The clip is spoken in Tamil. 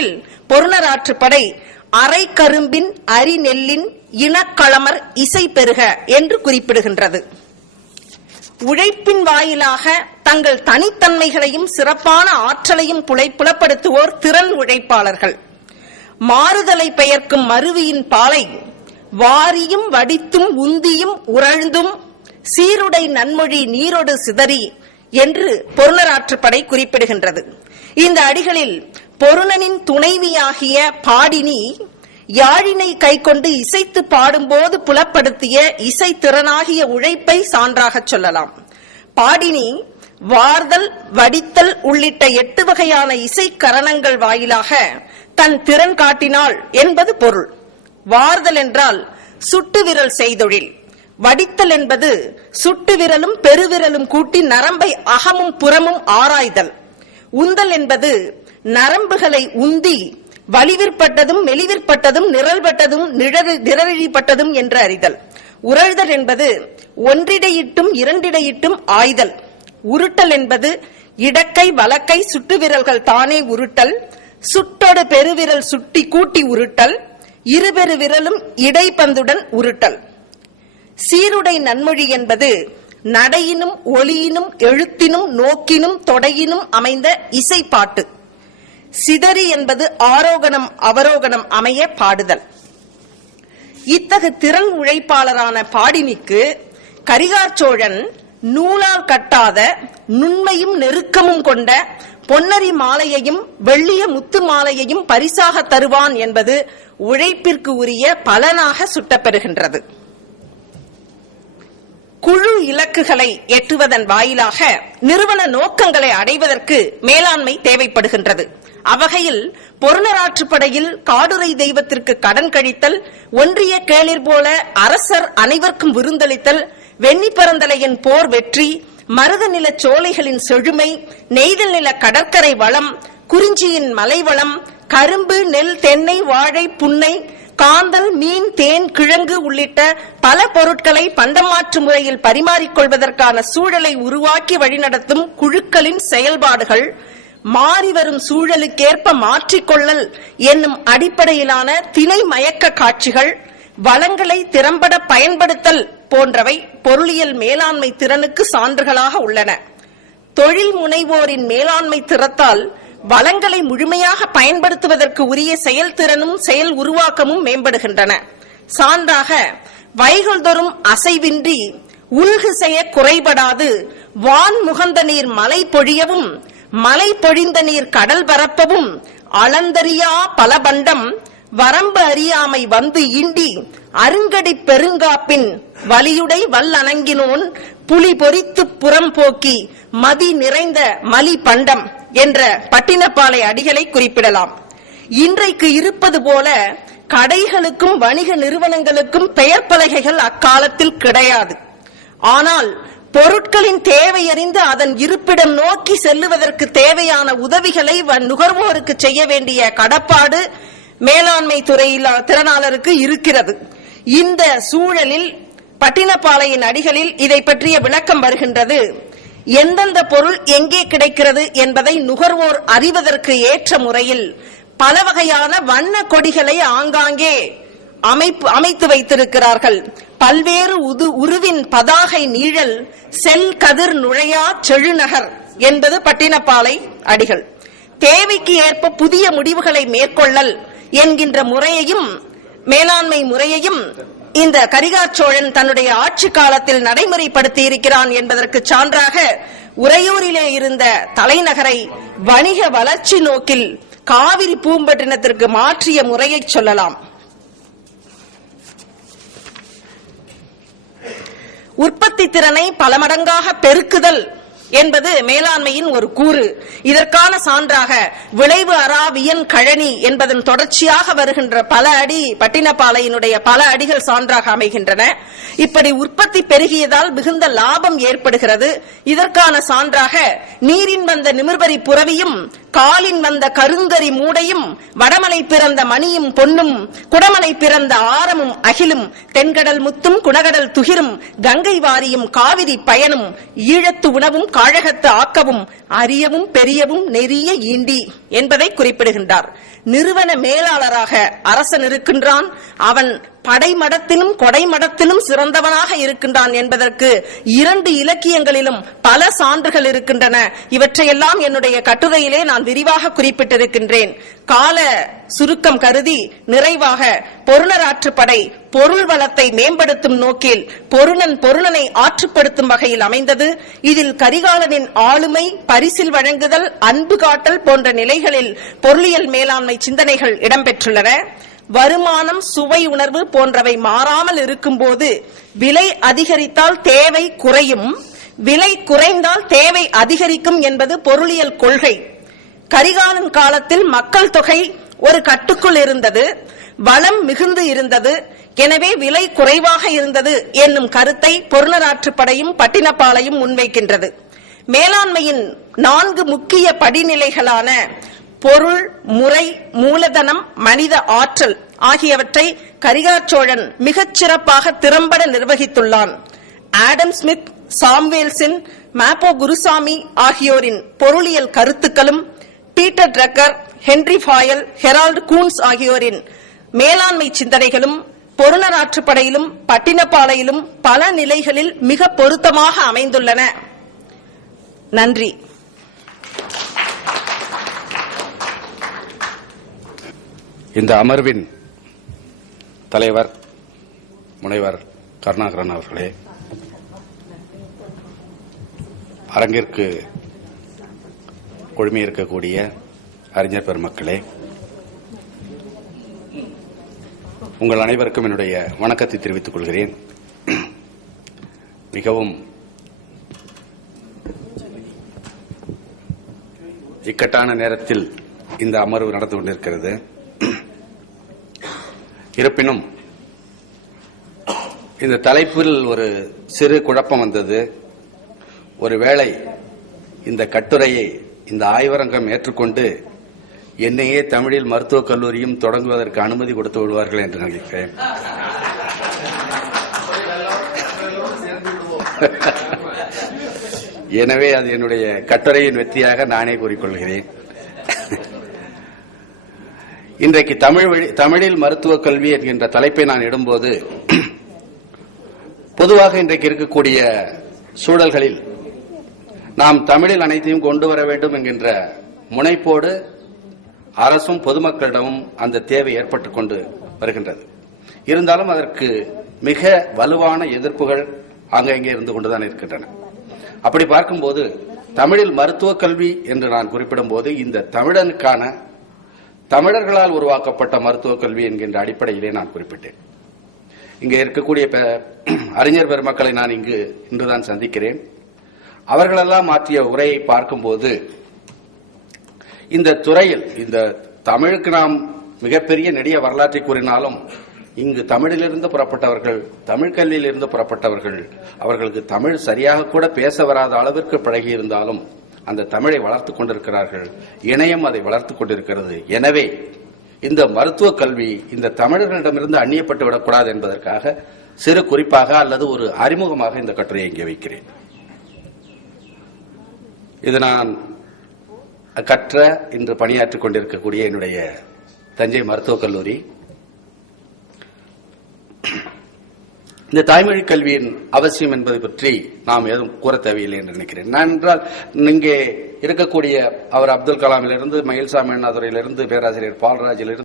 பாட்டில் பொருணராற்றுப்படை அரை கரும்பின் அரி நெல்லின் இனக்களமர் இசை பெருக என்று குறிப்பிடுகின்றது. உழைப்பின் வாயிலாக தங்கள் தனித்தன்மைகளையும் சிறப்பான ஆற்றலையும் புலப்படுத்துவோர் திறன் உழைப்பாளர்கள். மாறுதலை பெயர்க்கும் மருவியின் பாலை வாரியும் வடித்தும் உந்தியும் உரழ்ந்தும் சீருடை நன்மொழி நீரோடு சிதறி என்று பொருணராற்றுப்படை குறிப்பிடுகின்றது. இந்த அடிகளில் பொருணனின் துணைவியாகிய பாடினி யாழினை கைக்கொண்டு இசைத்து பாடும்போது புலப்படுத்திய இசைத்திறனாகிய உழைப்பை சான்றாகச் சொல்லலாம். பாடினி வார்தல் வடித்தல் உள்ளிட்ட எட்டு வகையான இசை கரணங்கள் வாயிலாக தன் திறன் காட்டினாள் என்பது பொருள். வார்தல் என்றால் சுட்டு விரல் செய்தொழில். வடித்தல் என்பது சுட்டு விரலும் பெருவிரலும் கூட்டி நரம்பை அகமும் புறமும் ஆராய்தல். உந்தல் என்பது நரம்புகளை உந்தி வலிவிற்பட்டதும் மெலிவிற்பட்டதும் நிரல்பட்டதும் நிழலிழிப்பட்டதும் நிரழிப்பட்டதும் என்று அறிதல். உரழ்தல் என்பது ஒன்றிடையிட்டும் இரண்டிடையிட்டும் ஆய்தல். உருட்டல் என்பது இடக்கை வலக்கை சுட்டு விரல்கள் தானே உருட்டல். சுட்டொடு பெருவிரல் சுட்டி கூட்டி உருட்டல். இருபெரு விரலும் இடைப்பந்துடன் உருட்டல். சீருடை நன்மொழி என்பது நடையினும் ஒளியினும் எழுத்தினும் நோக்கினும் தொடையினும் அமைந்த இசைப்பாட்டு. சிதறி என்பது ஆரோகணம் அவரோகணம் அமைய பாடுதல். இத்தகு திறன் உழைப்பாளரான பாடினிக்கு கரிகார் சோழன் நூலால் கட்டாத நுண்மையும் நெருக்கமும் கொண்ட பொன்னரி மாலையையும் வெள்ளிய முத்து மாலையையும் பரிசாக தருவான் என்பது உழைப்பிற்கு உரிய பலனாக சுட்டப்பெறுகின்றது. குழு இலக்குகளை எட்டுவதன் வாயிலாக நிறுவன நோக்கங்களை அடைவதற்கு மேலாண்மை தேவைப்படுகின்றது. அவ்வகையில் பொருணராற்றுப்படையில் காடுரை தெய்வத்திற்கு கடன் கழித்தல் ஒன்றிய கேளிர் போல அரசர் அனைவருக்கும் விருந்தளித்தல் வெண்ணி பரந்தலையின் போர் வெற்றி மருத நில சோலைகளின் செழுமை நெய்தல் நில கடற்கரை வளம் குறிஞ்சியின் மலைவளம் கரும்பு நெல் தென்னை வாழை புன்னை காந்தல் மீன் தேன் கிழங்கு உள்ளிட்ட பல பொருட்களை பண்டமாற்று முறையில் பரிமாறிக்கொள்வதற்கான சூழலை உருவாக்கி வழிநடத்தும் குழுக்களின் செயல்பாடுகள் மாறிவரும் சூழலுக்கேற்ப மாற்றிக்கொள்ளல் என்னும் அடிப்படையிலான திணை மயக்க காட்சிகள் வளங்களை திறம்பட பயன்படுத்தல் போன்றவை பொருளியல் மேலாண்மை திறனுக்கு சான்றுகளாக உள்ளன. தொழில் முனைவோரின் மேலாண்மை திறத்தால் வளங்களை முழுமையாக பயன்படுத்துவதற்கு உரிய செயல்திறனும் செயல் உருவாக்கமும் மேம்படுகின்றன. சான்றாக வைகள்தொறும் அசைவின்றி உள்கு செய்ய குறைபடாது வான் முகந்த நீர் மலை பொழியவும் மலை பொழிந்த நீர் கடல் பரப்பவும் அளந்தறியா பலபண்டம் வரம்பு அறியாமை வந்து இண்டி அருங்கடி பெருங்காப்பின் வலியுடை வல்லணங்கினோன் புலி பொறித்து புறம் போக்கி மதி நிறைந்த மலி பண்டம். என்ற பட்டினப்பாலை அடிகளை குறிப்பிடலாம். இன்றைக்கு இருப்பது போல கடைகளுக்கும் வணிக நிறுவனங்களுக்கும் பெயர் பலகைகள் அக்காலத்தில் கிடையாது. ஆனால் பொருட்களின் தேவையறிந்து அதன் இருப்பிடம் நோக்கி செல்லுவதற்கு தேவையான உதவிகளை வ- நுகர்வோருக்கு செய்ய வேண்டிய கடப்பாடு மேலாண்மை துறையில் திறனாளருக்கு இருக்கிறது. இந்த சூழலில் பட்டினப்பாளையின் அடிகளில் இதை பற்றிய விளக்கம் வருகின்றது. எந்தெந்த பொருள் எங்கே கிடைக்கிறது என்பதை நுகர்வோர் அறிவதற்கு ஏற்ற முறையில் பல வகையான வண்ண கொடிகளை ஆங்காங்கே அமைப்பு அமைத்து வைத்திருக்கிறார்கள். பல்வேறு உது உருவின் பதாகை நீழல் செல் கதிர் நுழையா செழுநகர் என்பது பட்டினப்பாலை அடிகள். தேவைக்கு ஏற்ப புதிய முடிவுகளை மேற்கொள்ளல் என்கின்ற முறையையும் மேலாண்மை முறையையும் இந்த கரிகாச்சோழன் தன்னுடைய ஆட்சி காலத்தில் நடைமுறைப்படுத்தி இருக்கிறான் என்பதற்கு சான்றாக உறையூரிலே இருந்த தலைநகரை வணிக வளர்ச்சி நோக்கில் காவிரி பூம்பட்டினத்திற்கு மாற்றிய முறையை சொல்லலாம். உற்பத்தி திறனை பல மடங்காக பெருக்குதல் என்பது மேலாண்மையின் ஒரு கூறு. இதற்கான சான்றாக விளைவு அறாவியன் கழனி என்பதன் தொடர்ச்சியாக வருகின்ற பல அடி பட்டினப்பாலையினுடைய பல அடிகள் சான்றாக அமைகின்றன. இப்படி உற்பத்தி பெருகியதால் மிகுந்த லாபம் ஏற்படுகிறது. இதற்கான சான்றாக நீரின் வந்த நிமிர்வரி புறவியும் காலின் வந்த கருங்கரி மூடையும் வடமலை பிறந்த மணியும் பொன்னும் குடமலை பிறந்த ஆரமும் அகிலும் தென்கடல் முத்தும் குணகடல் துகிரும் கங்கை வாரியும் காவிரி பயனும் ஈழத்து உணவும் காழகத்து ஆக்கவும் அரியவும் பெரியவும் நெறிய ஈண்டி என்பதை குறிப்பிடுகின்றார். நிறுவன மேலாளராக அரசன் இருக்கின்றான். அவன் படைமடத்திலும் கொடைமடத்திலும் சிறந்தவனாக இருக்கின்றான் என்பதற்கு இரண்டு இலக்கியங்களிலும் பல சான்றுகள் இருக்கின்றன. இவற்றையெல்லாம் என்னுடைய கட்டுரையிலே நான் விரிவாக குறிப்பிட்டிருக்கின்றேன். கால சுருக்கம் கருதி நிறைவாக பொருணராற்றுப்படை பொருள் வளத்தை மேம்படுத்தும் நோக்கில் பொருணன் பொருணனை ஆற்றுப்படுத்தும் வகையில் அமைந்தது. இதில் கரிகாலனின் ஆளுமை பரிசில் வழங்குதல் அன்பு காட்டல் போன்ற நிலைகளில் பொருளியல் மேலாண்மை சிந்தனைகள் இடம்பெற்றுள்ளன. வருமானம் சுவை உணர்வு போன்றவை மாறாமல் இருக்கும்போது விலை அதிகரித்தால் தேவை குறையும். விலை குறைந்தால் தேவை அதிகரிக்கும் என்பது பொருளியல் கொள்கை. கரிகாலன் காலத்தில் மக்கள் தொகை ஒரு கட்டுக்குள் இருந்தது வளம் மிகுந்து இருந்தது எனவே விலை குறைவாக இருந்தது என்னும் கருத்தை பொருளராற்றுப்படையும் பட்டினப்பாளையும் முன்வைக்கின்றது. மேலாண்மையின் நான்கு முக்கிய படிநிலைகளான பொருள் முறை மூலதனம் மனித ஆற்றல் ஆகியவற்றை கரிகாச்சோழன் மிகச் சிறப்பாக திறம்பட நிர்வகித்துள்ளான். ஆடம் ஸ்மித் சாம்வேல்சின் மேப்போ குருசாமி ஆகியோரின் பொருளியல் கருத்துக்களும் Peter Drucker Henry Fayol Harold Koontz ஆகியோரின் மேலாண்மை சிந்தனைகளும் பொருணராற்றுப்படையிலும் பட்டினப்பாளையிலும் பல நிலைகளில் மிக பொருத்தமாக அமைந்துள்ளன. நன்றி. இந்த அமர்வின் தலைவர் முனைவர் கருணாகரன் அவர்களே அரங்கிற்கு குழுமியிருக்கக்கூடிய அறிஞர் பெருமக்களே உங்கள் அனைவருக்கும் என்னுடைய வணக்கத்தை தெரிவித்துக் கொள்கிறேன். மிகவும் இக்கட்டான நேரத்தில் இந்த அமர்வு நடந்து கொண்டிருக்கிறது. இருப்பினும் இந்த தலைப்பில் ஒரு சிறு குழப்பம் வந்தது. ஒருவேளை இந்த கட்டுரையை இந்த ஆய்வரங்கம் ஏற்றுக்கொண்டு என்னையே தமிழில் மருத்துவக் கல்லூரியும் தொடங்குவதற்கு அனுமதி கொடுத்து விடுவார்கள் என்று நினைக்கிறேன். எனவே அது என்னுடைய கட்டுரையின் வெற்றியாக நானே கூறிக்கொள்கிறேன். இன்றைக்கு தமிழ் வழி- தமிழில் மருத்துவக் கல்வி என்கின்ற தலைப்பை நான் இடும்போது பொதுவாக இன்றைக்கு இருக்கக்கூடிய சூழல்களில் நாம் தமிழில் அனைத்தையும் கொண்டு வர வேண்டும் என்கின்ற முனைப்போடு அரசும் பொதுமக்களிடமும் அந்த தேவை ஏற்பட்டுக் கொண்டு வருகின்றது. இருந்தாலும் அதற்கு மிக வலுவான எதிர்ப்புகள் அங்கங்கே இருந்து கொண்டுதான் இருக்கின்றன. அப்படி பார்க்கும்போது தமிழில் மருத்துவக் கல்வி என்று நான் குறிப்பிடும்போது இந்த தமிழனுக்கான தமிழர்களால் உருவாக்கப்பட்ட மருத்துவக் கல்வி என்கின்ற அடிப்படையிலே நான் குறிப்பிட்டேன். இங்கே இருக்கக்கூடிய பெ- அறிஞர் பெருமக்களை நான் இங்கு இன்றுதான் சந்திக்கிறேன். அவர்களெல்லாம் மாற்றிய உரையை பார்க்கும்போது இந்த துறையில் இந்த தமிழுக்கு நாம் மிகப்பெரிய நெடிய வரலாற்றை கூறினாலும் இங்கு தமிழிலிருந்து புறப்பட்டவர்கள் தமிழ் கல்வியிலிருந்து புறப்பட்டவர்கள் அவர்களுக்கு தமிழ் சரியாக கூட பேச வராத அளவிற்கு பழகி இருந்தாலும் அந்த தமிழை வளர்த்துக் கொண்டிருக்கிறார்கள். இணையம் அதை வளர்த்துக் கொண்டிருக்கிறது. எனவே இந்த மருத்துவ கல்வி இந்த தமிழர்களிடமிருந்து அந்நியப்பட்டு விடக்கூடாது என்பதற்காக சிறு குறிப்பாக அல்லது ஒரு அறிமுகமாக இந்த கட்டுரையை இங்கே வைக்கிறேன். இது நான் கற்ற இன்று பணியாற்றிக் கொண்டிருக்கக்கூடிய என்னுடைய தஞ்சை மருத்துவக் கல்லூரி. இந்த தாய்மொழி கல்வியின் அவசியம் என்பது பற்றி நாம் எதுவும் கூற தேவையில்லை என்று நினைக்கிறேன். நான் என்றால் இங்கே இருக்கக்கூடிய அவர் அப்துல் கலாமிலிருந்து மயில்சாமி அண்ணாதுரையிலிருந்து பேராசிரியர் பால்ராஜிலிருந்து